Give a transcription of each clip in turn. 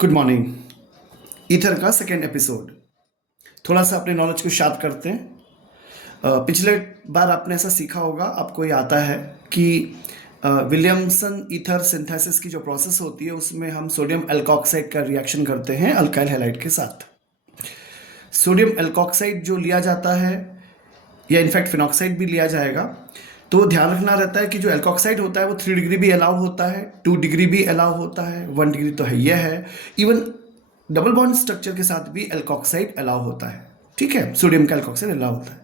Good morning. Ether का second episode. थोड़ा सा अपने नॉलेज को शार्प करते हैं। पिछले बार आपने ऐसा सीखा होगा, आपको ये आता है कि विलियमसन ईथर सिंथेसिस की जो प्रोसेस होती है उसमें हम सोडियम एल्कोक्साइड का रिएक्शन करते हैं अल्काइल हैलाइड के साथ। सोडियम एल्कोक्साइड जो लिया जाता है, या इनफैक्ट फिनॉक्साइड भी लिया जाएगा, तो ध्यान रखना रहता है कि जो एल्कोक्साइड होता है वो 3 डिग्री भी अलाउ होता है, 2 डिग्री भी अलाउ होता है, 1 डिग्री तो है यह है। इवन डबल बॉन्ड स्ट्रक्चर के साथ भी एल्कोक्साइड अलाउ होता है। ठीक है, सोडियम का एल्कोक्साइड अलाउ होता है।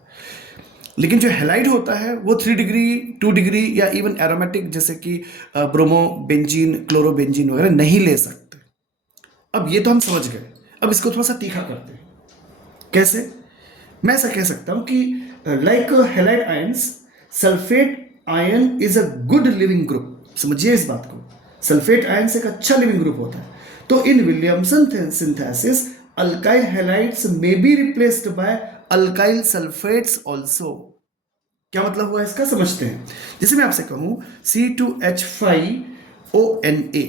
लेकिन जो हैलाइड होता है वो 3 डिग्री, 2 डिग्री या इवन एरोमेटिक जैसे कि ब्रोमो बेंजीन, क्लोरोबेंजीन वगैरह नहीं ले सकते। अब ये तो हम समझ गए। अब इसको थोड़ा सा तीखा करते हैं। कैसे? मैं ऐसा कह सकता हूं कि like halide ions, sulphate ion is a good leaving group. समझिए इस बात को, सल्फेट आयन एक अच्छा लिविंग ग्रुप होता है। तो इन Williamson synthesis alkyl halides may be replaced by alkyl sulphates also. क्या मतलब हुआ इसका, समझते हैं। जैसे मैं आपसे कहूं C2H5ONA,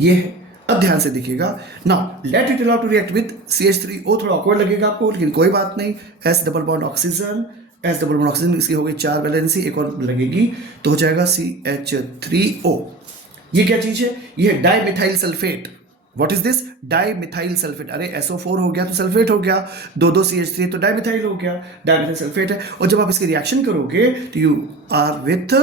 ये है। अब ध्यान से देखिएगा। Now let it allow to react with CH3O। थोड़ा ऑकवर्ड लगेगा आपको, लेकिन कोई बात नहीं। S double bond oxygen, S double bond oxygen, इसकी हो गई 4 वैलेंसी, एक और लगेगी तो हो जाएगा CH3O। ये क्या चीज है? ये है dimethyl sulphate. What is this? Dimethyl sulphate. अरे SO4 हो गया तो सल्फेट हो गया, दो CH3 तो डाइमिथाइल हो गया, डाइमिथाइल सल्फेट है। और जब आप इसकी रिएक्शन करोगे तो you are with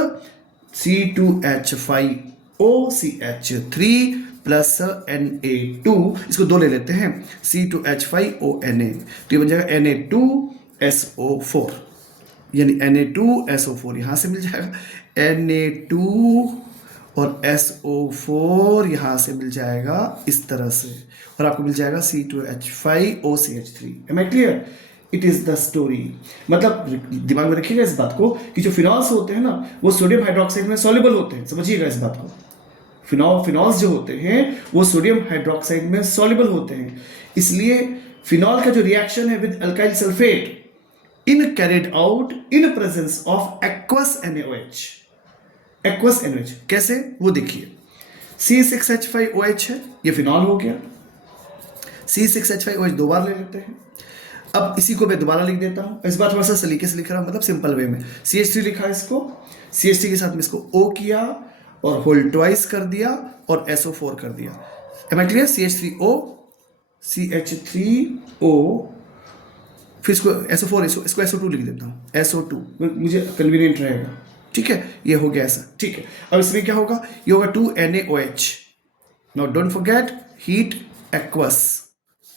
C2H5OCH3 plus Na2। इसको दो ले लेते हैं, C2H5ONA, तो ये बन जाएगा Na2SO4, यानी Na2SO4 यहां से मिल जाएगा, Na2 और SO4 यहां से मिल जाएगा इस तरह से, और आपको मिल जाएगा C2H5OCH3। Am I clear? It is the story. मतलब दिमाग में रखिएगा इस बात को कि जो फिनॉल्स होते हैं ना वो सोडियम हाइड्रोक्साइड में सॉल्युबल होते हैं। समझिएगा इस बात को। फिनॉल्स जो होते हैं वो सोडियम हाइड्रोक्साइड में सॉल्युबल होते हैं। इसलिए फिनॉल का जो रिएक्शन है with alkyl sulphate in carried out in presence of aqueous NaOH। Aqueous NaOH कैसे, वो देखिए। C6H5OH है, ये फिनॉल हो गया। C6H5OH दो बार ले लेते हैं। अब इसी को मैं दोबारा लिख देता हूं। इस बार थोड़ा सा सलीके से लिख रहा हूं, मतलब सिंपल वे में। CH3 लिखा इसको, CH3 के साथ में इसको O किया और होल ट्वाइस कर दिया और SO4 कर दिया। M I clear? CH3O, CH3O, फिर इसको SO4, इसको SO2 लिख देता हूँ, SO2 मुझे कन्वीनियंट रहेगा। ठीक है, ये हो गया ऐसा। ठीक है, अब इसमें क्या होगा? ये होगा 2NaOH। Now don't forget heat aqueous.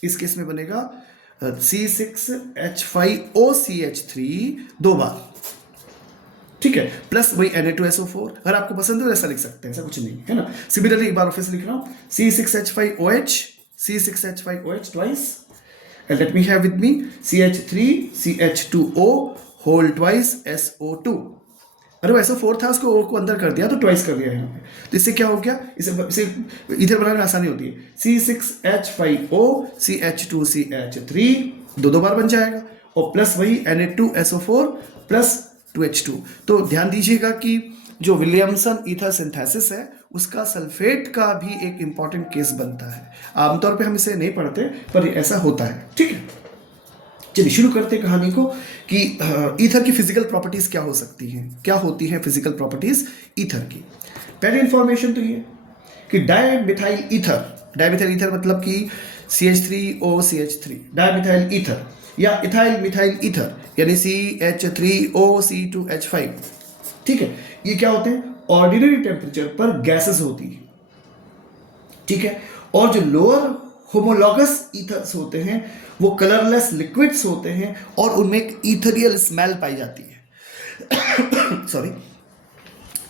इस केस में बनेगा C6H5OCH3 दो बार। ठीक है, प्लस वही Na2SO4। अगर आपको पसंद हो ऐसा लिख सकते हैं, ऐसा कुछ नहीं है ना। सिमिलरली एक बार फिर से लिख रहा हूं, C6H5OH twice, and let me have with me CH3CH2O whole twice SO2। अरे वो SO4 था, उसको O को अंदर कर दिया तो ट्वाइस कर दिया यहाँ पे। तो इससे क्या हो गया? इसे इधर बनाने में आसानी होती है। C6H5O CH2CH3 दो बार बन जाएगा, और प्लस वही Na2SO4 प्लस 2H2। तो ध्यान दीजिएगा कि जो विलियमसन ईथर सिंथेसिस है उसका सल्फेट का भी एक इंपॉर्टेंट केस बनता है। आमतौर पे हम इसे नहीं पढ़ते, पर ऐसा होता है। ठीक है, चलिए शुरू करते हैं कहानी को कि ईथर की फिजिकल प्रॉपर्टीज क्या हो सकती हैं, क्या होती हैं फिजिकल प्रॉपर्टीज ईथर की। पहली इंफॉर्मेशन तो ये कि डाइमिथाइल ईथर मतलब कि CH3OCH3 डाइमिथाइल ईथर, या इथाइल मिथाइल ईथर यानी CH3OC2H5। ठीक है, ये क्या होते हैं? ऑर्डिनरी टेम्परेचर पर गैसेस होती है। ठीक है, और जो लोअर होमोलॉगस ईथर्स होते हैं वो कलरलेस लिक्विड्स होते हैं और उनमें एक ईथरियल स्मेल पाई जाती है। सॉरी,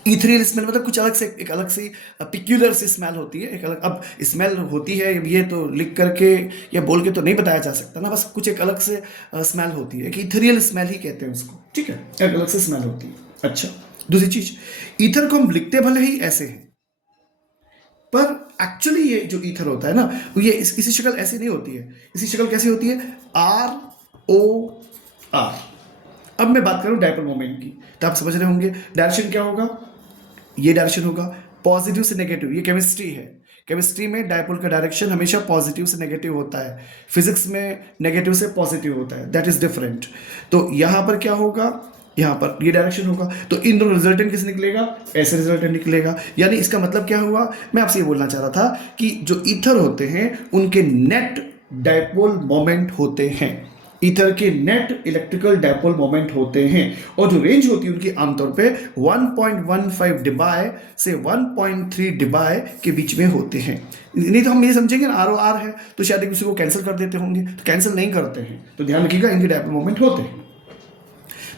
ईथरियल स्मेल मतलब कुछ अलग से, एक अलग सी पिक्यूलर सी स्मेल होती है, एक अलग। अब स्मेल होती है ये तो लिख करके या बोल के तो नहीं बताया जा सकता ना, बस कुछ एक अलग से स्मेल होती है कि ईथरियल स्मेल ही कहते हैं उसको। ठीक है, एक अलग से स्मेल होती है। अच्छा, दूसरी चीज, ईथर को हम लिखते भले ही ऐसे हैं, पर एक्चुअली ये जो ईथर होता है ना, ये इसकी शक्ल ऐसी नहीं होती है। इसकी शक्ल कैसी होती है? ROR। अब मैं बात करूं डायपोल मोमेंट की, तो आप समझ रहे होंगे डायरेक्शन क्या होगा। ये डायरेक्शन होगा पॉजिटिव से नेगेटिव, ये केमिस्ट्री है केमिस्ट्री में डायपोल का डायरेक्शन हमेशा पॉजिटिव से नेगेटिव होता है, फिजिक्स में नेगेटिव से पॉजिटिव होता है, दैट इज डिफरेंट। तो यहाँ पर क्या होगा, यहाँ पर ये डायरेक्शन होगा, तो इन दोनों रिजल्टेंट किस निकलेगा, ऐसे रिजल्टेंट निकलेगा। यानी इसका मतलब क्या हुआ, मैं आपसे ये बोलना चाह रहा था कि जो ईथर होते हैं उनके नेट डायपोल मोमेंट होते हैं, ईथर के नेट इलेक्ट्रिकल डायपोल मोमेंट होते हैं, और जो रेंज होती है उनकी आमतौर पे 1.15 डिबाई से 1.3 डिबाई के बीच में होते हैं। नहीं तो हम ये समझेंगे ना आर ओ आर है तो शायद एक दूसरे को कैंसिल कर देते होंगे, तो कैंसिल नहीं करते हैं, तो ध्यान रखिएगा इनके डायपोल मोमेंट होते हैं।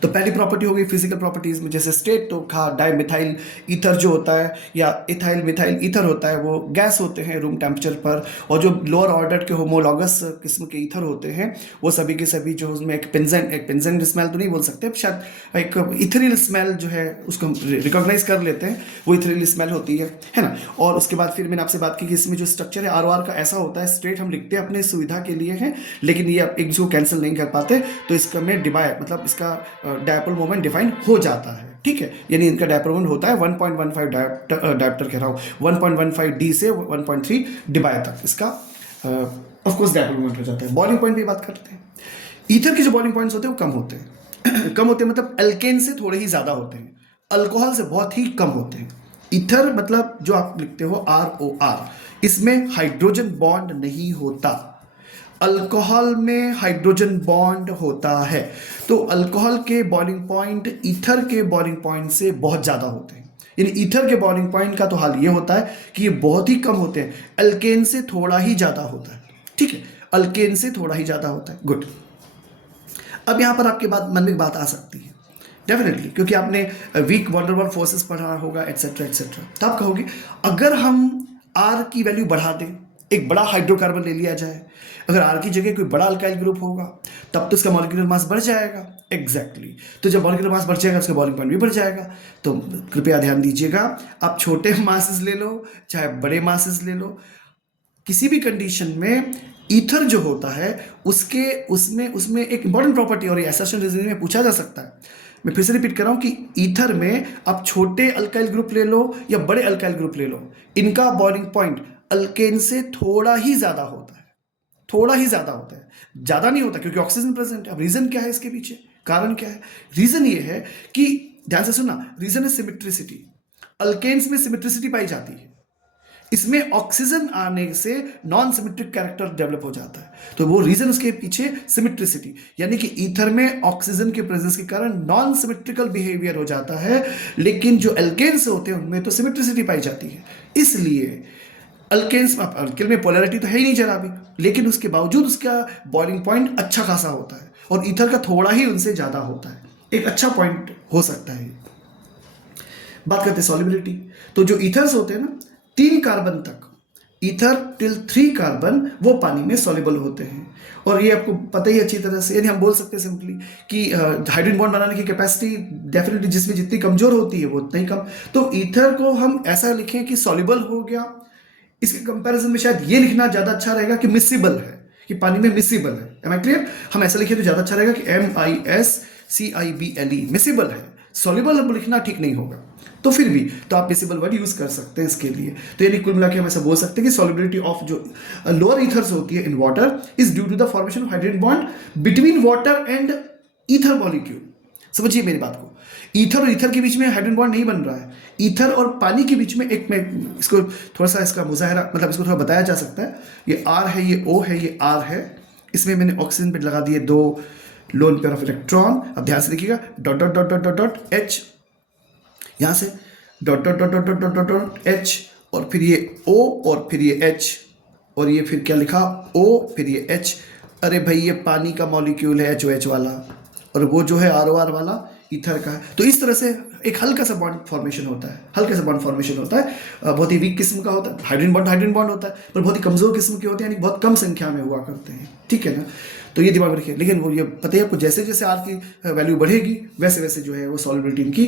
तो पहली प्रॉपर्टी हो गई फिजिकल प्रॉपर्टीज में, जैसे स्टेट तो कहा डाई मिथाइल ईथर जो होता है या इथाइल मिथाइल ईथर होता है वो गैस होते हैं रूम टेम्परेचर पर, और जो लोअर ऑर्डर के होमोलॉगस किस्म के ईथर होते हैं वो सभी के सभी जो उसमें एक पेंजेंट स्मेल तो नहीं बोल सकते, शायद एक इथेरिल स्मेल जो है उसको हम रिकॉग्नाइज कर लेते हैं, वो इथेरिल स्मेल होती है ना। और उसके बाद फिर मैंने आपसे बात की कि इसमें जो स्ट्रक्चर है आर का ऐसा होता है, स्ट्रेट हम लिखते हैं अपने सुविधा के लिए हैं, लेकिन ये एक दूसरे को कैंसिल नहीं कर पाते, तो इसका में डिवाइड मतलब इसका डायपोल मोमेंट डिफाइन हो जाता है, ठीक है। यानी इनका डायपोल मोमेंट होता है 1.15 डायप्टर कह रहा हूँ 1.15 डी से 1.3 डिबाई तक, इसका ऑफ कोर्स डायपोल मोमेंट हो जाता है। बॉइलिंग पॉइंट भी बात करते हैं, ईथर के जो बॉइलिंग पॉइंट्स होते हैं वो कम होते हैं कम होते हैं मतलब एल्केन से थोड़े ही ज्यादा होते हैं, अल्कोहल से बहुत ही कम होते हैं। ईथर मतलब जो आप लिखते हो ROR, इसमें हाइड्रोजन बॉन्ड नहीं होता, अल्कोहल में हाइड्रोजन बॉन्ड होता है। तो अल्कोहल के बॉइलिंग पॉइंट ईथर के बॉइलिंग पॉइंट से बहुत ज़्यादा होते हैं, यानी ईथर के बॉइलिंग पॉइंट का तो हाल ये होता है कि ये बहुत ही कम होते हैं, अल्केन से थोड़ा ही ज़्यादा होता है, ठीक है, अल्केन से थोड़ा ही ज़्यादा होता है। गुड। अब यहाँ पर आपके मन में बात आ सकती है डेफिनेटली, क्योंकि आपने weak van der Waals forces पढ़ा होगा एटसेट्रा एटसेट्रा, तो आप कहोगे अगर हम R की वैल्यू बढ़ा दें, एक बड़ा हाइड्रोकार्बन ले लिया जाए, अगर R की जगह कोई बड़ा अल्काइल ग्रुप होगा तब तो उसका मॉलिक्यूलर मास बढ़ जाएगा, एग्जैक्टली। तो जब मॉलिक्यूलर मास बढ़ जाएगा उसका बॉइलिंग पॉइंट भी बढ़ जाएगा। तो कृपया ध्यान दीजिएगा, आप छोटे मासेस ले लो चाहे बड़े मासेस ले लो, किसी भी कंडीशन में ईथर जो होता है उसमें एक इंपॉर्टेंट प्रॉपर्टी, और ये एसर्शन रीजनिंग में पूछा जा सकता है, मैं फिर से रिपीट कर रहा हूं कि ईथर में आप छोटे अल्काइल ग्रुप ले लो या बड़े अल्काइल ग्रुप ले लो, इनका बॉइलिंग पॉइंट अल्केन से थोड़ा ही ज्यादा होता है, थोड़ा ही ज्यादा होता है, ज्यादा नहीं होता, क्योंकि ऑक्सीजन प्रेजेंट है। अब रीजन क्या है इसके पीछे, कारण क्या है? रीजन ये है कि ध्यान से सुनना, रीजन है सिमेट्रिसिटी। अल्केन्स में सिमेट्रिसिटी पाई जाती है, इसमें ऑक्सीजन आने से नॉन सिमेट्रिक कैरेक्टर डेवलप हो जाता है, तो वो रीजन उसके पीछे सिमेट्रिसिटी, यानी कि ईथर में ऑक्सीजन के प्रेजेंस के कारण नॉन सिमेट्रिकल बिहेवियर हो जाता है, लेकिन जो अल्केन्स होते हैं उनमें तो सिमेट्रिसिटी पाई जाती है। इसलिए अल्केन में पोलैरिटी तो है ही नहीं जरा भी, लेकिन उसके बावजूद उसका बॉइलिंग पॉइंट अच्छा खासा होता है, और ईथर का थोड़ा ही उनसे ज्यादा होता है, एक अच्छा पॉइंट हो सकता है। बात करते हैं सॉल्युबिलिटी, तो जो ईथर्स होते हैं ना 3 कार्बन तक, ईथर टिल 3 कार्बन वो पानी में सॉल्युबल होते हैं, और ये आपको पता ही अच्छी तरह से, यानी हम बोल सकते हैं सिंपली कि हाइड्रोजन बॉन्ड बनाने की कैपेसिटी डेफिनेटली जिसमें जितनी कमजोर होती है वो उतना ही कम। तो ईथर को हम ऐसा लिखें कि सॉल्युबल हो गया, इसके कंपैरिजन में शायद ये लिखना ज्यादा अच्छा रहेगा कि मिसिबल है, कि पानी में मिसिबल है। Am I clear? हम ऐसा लिखे तो ज्यादा अच्छा रहेगा कि MISCIBLE, मिसिबल है। सॉल्युबल हम लिखना ठीक नहीं होगा, तो फिर भी तो आप मिसिबल वर्ड यूज कर सकते हैं इसके लिए। तो यानी कुल मिला के हम ऐसा बोल सकते हैं कि सॉल्युबिलिटी ऑफ जो लोअर ईथर्स होती है in water is due to the formation of hydrogen bond between water and ether molecule. समझिए मेरी बात को, ईथर और ईथर के बीच में हाइड्रोजन बॉन्ड नहीं बन रहा है, ईथर और पानी के बीच में एक में इसको थोड़ा सा इसका मुजाहरा मतलब इसको थोड़ा बताया जा सकता है। ये R है, ये O है, ये R है, इसमें मैंने ऑक्सीजन पे लगा दिए 2 लोन पेयर ऑफ इलेक्ट्रॉन। अब ध्यान से देखिएगा, dot dot dot dot dot dot H, यहाँ से dot dot dot dot dot dot dot H, और फिर ये O, और फिर ये H, और ये फिर क्या लिखा O, फिर ये H। अरे भाई ये पानी का मॉलिक्यूल है HOH वाला, और वो जो है ROR वाला ईथर का है। तो इस तरह से एक हल्का सा बॉन्ड फॉर्मेशन होता है, हल्का सा बॉन्ड फॉर्मेशन होता है, बहुत ही वीक किस्म का होता है। हाइड्रोजन बॉन्ड होता है, पर बहुत ही कमजोर किस्म के होते हैं, यानी बहुत कम संख्या में हुआ करते हैं, ठीक है ना। तो ये दिमाग में रखिए। लेकिन वो ये पता है आपको, जैसे जैसे R की वैल्यू बढ़ेगी वैसे वैसे जो है वो सॉल्युबिलिटी इनकी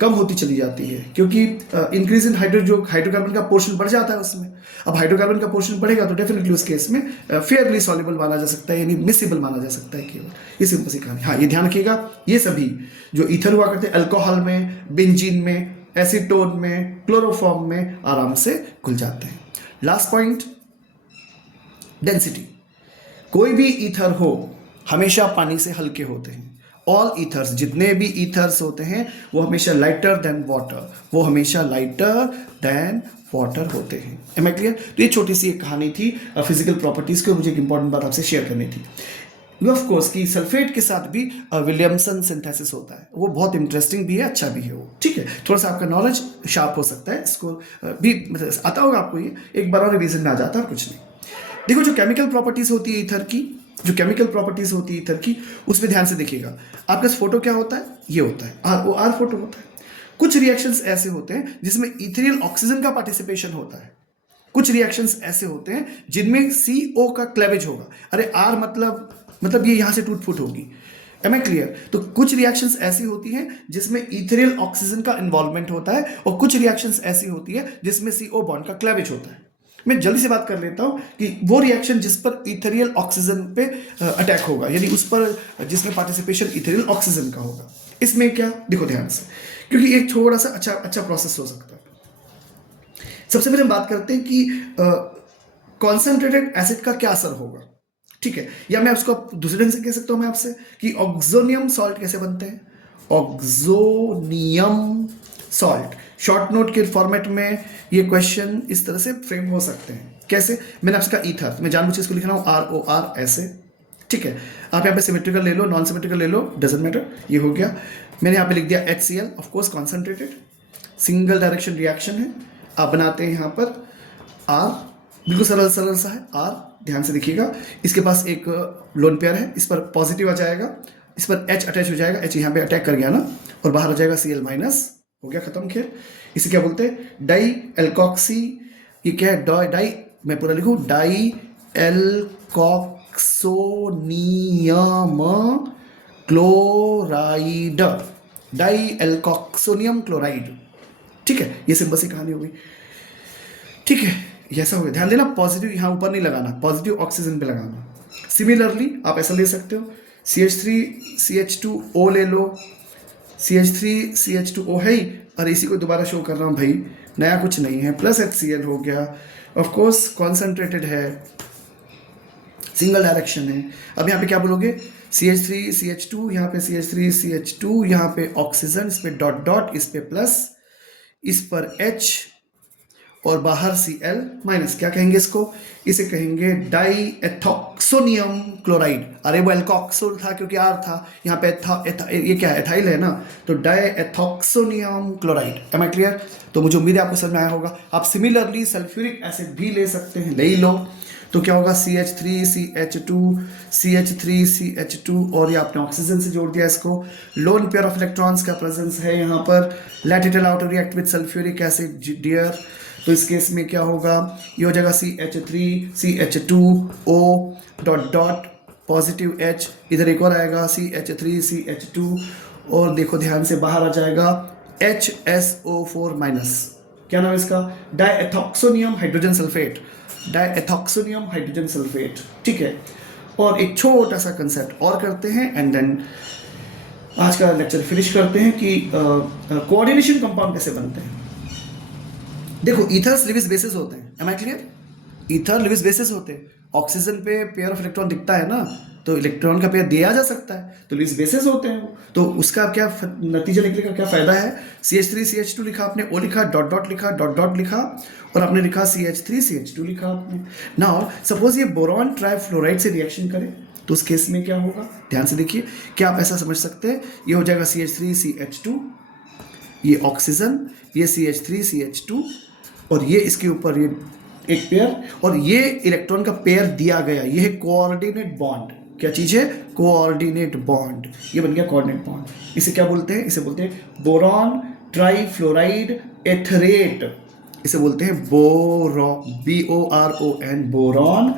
कम होती चली जाती है, क्योंकि इंक्रीज इन हाइड्रोकार्बन का पोर्शन बढ़ जाता है उसमें। अब हाइड्रोकार्बन का पोर्शन बढ़ेगा तो डेफिनेटली उस केस में फेयरली सॉल्युबल माना जा सकता है, यानी मिसिबल माना जा सकता है केवल। ये सिंपल सी कहानी। हाँ, ये ध्यान रखिएगा, ये सभी जो ईथर हुआ करते हैं अल्कोहल में, बेंजीन में, एसीटोन में, क्लोरोफॉर्म में आराम से घुल जाते हैं, लास्ट पॉइंट, डेंसिटी। कोई भी ईथर हो हमेशा पानी से हल्के होते हैं। ऑल ईथर्स, जितने भी ईथर्स होते हैं वो हमेशा लाइटर देन वाटर, वो हमेशा लाइटर देन वाटर होते हैं। Am I clear? तो ये छोटी सी एक कहानी थी फिजिकल प्रॉपर्टीज की, मुझे एक इंपॉर्टेंट बात आपसे शेयर करनी थी। ऑफ कोर्स कि सल्फेट के साथ भी विलियमसन सिंथेसिस होता है, वो बहुत इंटरेस्टिंग भी है, अच्छा भी है वो, ठीक है। थोड़ा सा आपका नॉलेज शार्प हो सकता है, इसको भी मतलब आता होगा आपको, ये एक बार और रिवीजन में आ जाता है, कुछ नहीं। देखो जो केमिकल प्रॉपर्टीज होती है ईथर की, जो केमिकल प्रॉपर्टीज होती है ईथर की, उसमें ध्यान से देखिएगा। आपके पास फोटो क्या होता है? ये होता है ROR फोटो होता है। कुछ रिएक्शंस ऐसे होते हैं जिसमें इथेरियल ऑक्सीजन का पार्टिसिपेशन होता है, कुछ रिएक्शंस ऐसे होते हैं जिनमें CO का क्लेवेज होगा। अरे R मतलब ये यहां से टूट फूट होगी। Am I clear? तो कुछ रिएक्शंस ऐसी होती हैं जिसमें इथेरियल ऑक्सीजन का इन्वॉल्वमेंट होता है, और कुछ रिएक्शंस ऐसी होती है जिसमें CO बॉन्ड का क्लेवेज होता है। मैं जल्दी से बात कर लेता हूं कि वो रिएक्शन जिस पर इथेरियल ऑक्सीजन पे अटैक होगा, यानी उस पर जिसमें पार्टिसिपेशन इथेरियल ऑक्सीजन का होगा, इसमें क्या, देखो ध्यान से, क्योंकि एक थोड़ा सा अच्छा प्रोसेस हो सकता है। सबसे पहले हम बात करते हैं कि कॉन्सेंट्रेटेड एसिड का क्या असर होगा, ठीक है। या मैं उसको दूसरे ढंग से कह सकता हूं मैं आपसे कि ऑक्सोनियम सॉल्ट कैसे बनते हैं। ऑक्सोनियम सॉल्ट, शॉर्ट नोट के फॉर्मेट में ये क्वेश्चन इस तरह से फ्रेम हो सकते हैं। कैसे? मैंने आपसे कहा ईथर, मैं जानबूझ के इसको लिख रहा हूँ ROR ऐसे, ठीक है। आप यहाँ पे सिमेट्रिकल ले लो, नॉन सिमेट्रिकल ले लो, डजंट मैटर, ये हो गया। मैंने यहाँ पे लिख दिया HCl, of course concentrated, single direction reaction है। आप बनाते हैं यहाँ पर R, बिल्कुल सरल सा है R, ध्यान से देखिएगा। इसके पास एक लोन पेयर है, इस पर पॉजिटिव आ जाएगा, इस पर H अटैच हो जाएगा, H यहाँ पे अटैक कर गया ना, और बाहर आ जाएगा Cl माइनस, हो गया खत्म खेल। इसे क्या बोलते हैं? डाई एल्कोक्सी, ये क्या है? डाई, मैं पूरा लिखूं, डाई एल्कोक्सोनियम क्लोराइड, डाई एल्कोक्सोनियम क्लोराइड, ठीक है। ये सिंपल सी कहानी हो गई, ठीक है। ऐसा हो गया, ध्यान देना, पॉजिटिव यहाँ ऊपर नहीं लगाना, पॉजिटिव ऑक्सीजन पे लगाना। सिमिलरली आप ऐसा ले सकते हो, CH3CH2O ले लो, CH3CH2O है ही, और इसी को दोबारा शो कर रहा हूँ भाई, नया कुछ नहीं है, प्लस HCl हो गया, ऑफ कोर्स कॉन्सेंट्रेटेड है, सिंगल डायरेक्शन है। अब यहाँ पे क्या बोलोगे? CH3CH2, यहाँ पे CH3CH2, यहाँ पे ऑक्सीजन, इस पे डॉट डॉट, इस पे प्लस, इस पर H, और बाहर Cl माइनस, क्या कहेंगे इसको? इसे कहेंगे डाई एथॉक्सोनियम क्लोराइड। अरे वो एल्कोक्सो था क्योंकि R था, यहाँ पे ये क्या है? एथाइल है ना, तो di ethoxonium chloride. Am I clear? तो मुझे उम्मीद है आपको समझ में आया होगा। आप सिमिलरली सल्फ्यूरिक एसिड भी ले सकते हैं, ले ही लो, तो क्या होगा? CH3CH2, और ये आपने ऑक्सीजन से जोड़ दिया इसको, लोन पेयर ऑफ इलेक्ट्रॉन्स का प्रेजेंस है यहाँ पर, let it allow to react with sulphuric acid dear. तो इस केस में क्या होगा? ये हो जाएगा CH3CH2O dot dot, positive H, इधर एक और आएगा CH3CH2, और देखो ध्यान से बाहर आ जाएगा HSO4 माइनस, क्या नाम है इसका? डाईएथॉक्सोनियम हाइड्रोजन सल्फेट, डाईएथॉक्सोनियम हाइड्रोजन सल्फेट, ठीक है। और एक छोटा सा कंसेप्ट और करते हैं, एंड देन आज का लेक्चर फिनिश करते हैं कि कोऑर्डिनेशन कंपाउंड कैसे बनते हैं। देखो ईथर्स लिविस बेसिस होते हैं, am I clear? Ether Lewis bases होते हैं, ऑक्सीजन पे पेयर ऑफ इलेक्ट्रॉन दिखता है ना, तो इलेक्ट्रॉन का पेयर दिया जा सकता है, तो लिविस बेसिस होते हैं वो। तो उसका क्या नतीजा निकलेगा, क्या फायदा है? CH3CH2 लिखा आपने, O लिखा, डॉट डॉट लिखा, डॉट डॉट लिखा, और आपने लिखा CH3CH2 लिखा आपने। नाउ सपोज ये बोरॉन ट्राइफ्लोराइड से रिएक्शन करे, तो उस केस में क्या होगा? ध्यान से देखिए, क्या आप ऐसा समझ सकते हैं? ये हो जाएगा CH3CH2, ये ऑक्सीजन, ये CH3CH2, और ये इसके ऊपर ये एक पेयर, और ये इलेक्ट्रॉन का पेयर दिया गया, ये है कोऑर्डिनेट बॉन्ड। क्या चीज है? Coordinate bond. ये बन गया कोऑर्डिनेट बॉन्ड। इसे क्या बोलते हैं? इसे बोलते हैं बोरॉन ट्राइफ्लोराइड एथरेट, इसे बोलते हैं BORON, boron,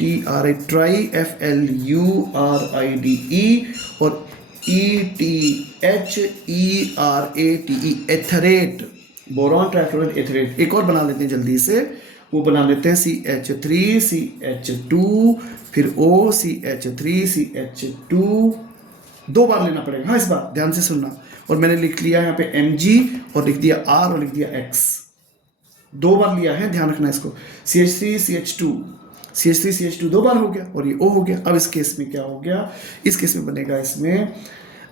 TRI, try, FLURIDE, और ETHERATE, एथरेट, बोरॉन ट्राइफ्लोराइड एथरेट। एक और बना लेते हैं जल्दी से, वो बना लेते हैं CH3CH2, फिर O, CH3CH2, 2 बार लेना पड़ेगा, हाँ इस बार ध्यान से सुनना। और मैंने लिख लिया यहाँ पे Mg, और लिख दिया R, और लिख दिया X, 2 बार लिया है, ध्यान रखना इसको। CH3 CH2 2 बार हो गया और ये O हो गया। अब इस केस में क्या हो गया, इस केस में बनेगा इसमें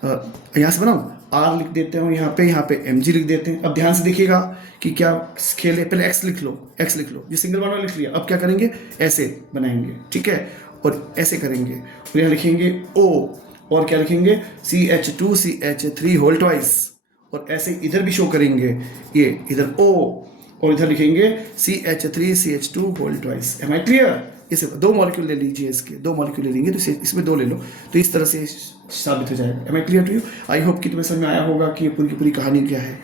यहाँ से बनाऊँ, R लिख देते हो यहाँ पे Mg लिख देते हैं। अब ध्यान से देखिएगा कि क्या खेल है, पहले X लिख लो, जो सिंगल बॉन्ड लिख लिया। अब क्या करेंगे, ऐसे बनाएंगे, ठीक है, और ऐसे करेंगे और यहाँ लिखेंगे O और क्या लिखेंगे CH2CH3 होल ट्वाइस, और ऐसे इधर भी शो करेंगे, ये इधर O और इधर लिखेंगे CH3CH2 whole twice. Am I clear? इसे 2 मॉलिक्यूल ले लीजिए, इसके 2 मॉलिक्यूल ले लेंगे तो इसमें 2 ले लो, तो इस तरह से साबित हो जाएगा। Am I clear to you? I hope कि तुम्हें समझ में आया होगा कि ये पूरी की पूरी कहानी क्या है,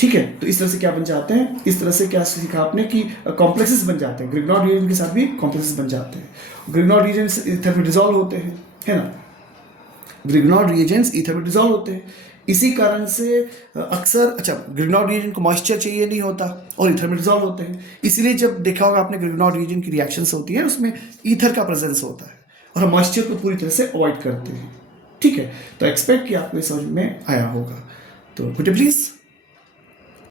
ठीक है। तो इस तरह से क्या बन जाते हैं, इस तरह से क्या सीखा आपने कि कॉम्प्लेक्सेस बन जाते हैं, ग्रिग्नॉर्ड रीजन के साथ भी कॉम्प्लेक्सेस बन जाते हैं। ग्रिग्नॉर्ड रीजन्स ईथर में डिसॉल्व होते हैं, है ना, ग्रिग्नॉर्ड रिएजेंट्स ईथर में डिसॉल्व होते हैं। इसी कारण से अक्सर ग्रिग्नॉर्ड रिएजेंट को मॉइस्चर चाहिए नहीं होता और ईथर में डिसॉल्व होते हैं। इसीलिए जब देखा होगा आपने ग्रिग्नॉर्ड रिएजेंट की रिएक्शंस होती है उसमें ईथर का प्रेजेंस होता है और हम मॉइस्चर को पूरी तरह से अवॉइड करते हैं, ठीक है। तो एक्सपेक्ट कि आपको समझ में आया होगा। तो कुछ प्लीज़